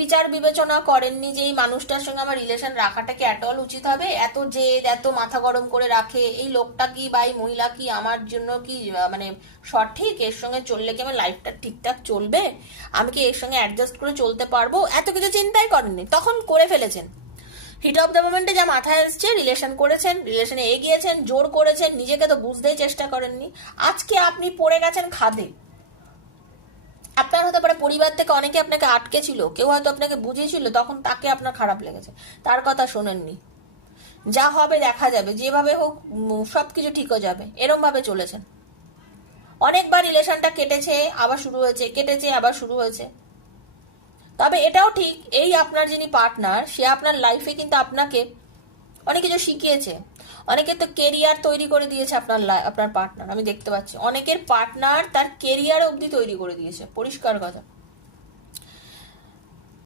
বিচার বিবেচনা করেননি যে এই মানুষটার সঙ্গে আমার রিলেশন রাখাটা কি অ্যাট অল উচিত হবে? এত জেদ, এত মাথা গরম করে রাখে, এই লোকটা কি বা এই মহিলা কি আমার জন্য কি মানে সঠিক? এর সঙ্গে চললে কি আমার লাইফটা ঠিকঠাক চলবে? আমি কি এর সঙ্গে অ্যাডজাস্ট করে চলতে পারব? এত কিছু চিন্তাই করেননি। তখন করে ফেলেছেন। হিট অফ দ্য মোমেন্টে যা মাথায় এসছে রিলেশন করেছেন রিলেশনে এগিয়েছেন, জোর করেছেন, নিজেকে তো বুঝতেই চেষ্টা করেননি। আজকে আপনি পড়ে গেছেন খাদে। পরিবার থেকে অনেকে আপনাকে আটকে ছিল কেউ হয়তো আপনাকে বুঝিয়েছিল, তখন তাকে আপনার খারাপ লেগেছে। তার কথা শোনেননি। যা হবে দেখা যাবে, যেভাবে হোক সব কিছু ঠিক হয়ে যাবে এরম ভাবে চলেছেন। অনেকবার রিলেশনটা কেটেছে, আবার শুরু হয়েছে, কেটেছে, আবার শুরু হয়েছে। তবে এটাও ঠিক, এই আপনার যিনি পার্টনার, সে আপনার লাইফে কিন্তু আপনাকে অনেক কিছু শিখিয়েছে। অনেকে তো কেরিয়ার তৈরি করে দিয়েছে আপনার আপনার পার্টনার আমি দেখতে পাচ্ছি। অনেকের পার্টনার তার কেরিয়ার অবধি তৈরি করে দিয়েছে, পরিষ্কার কথা।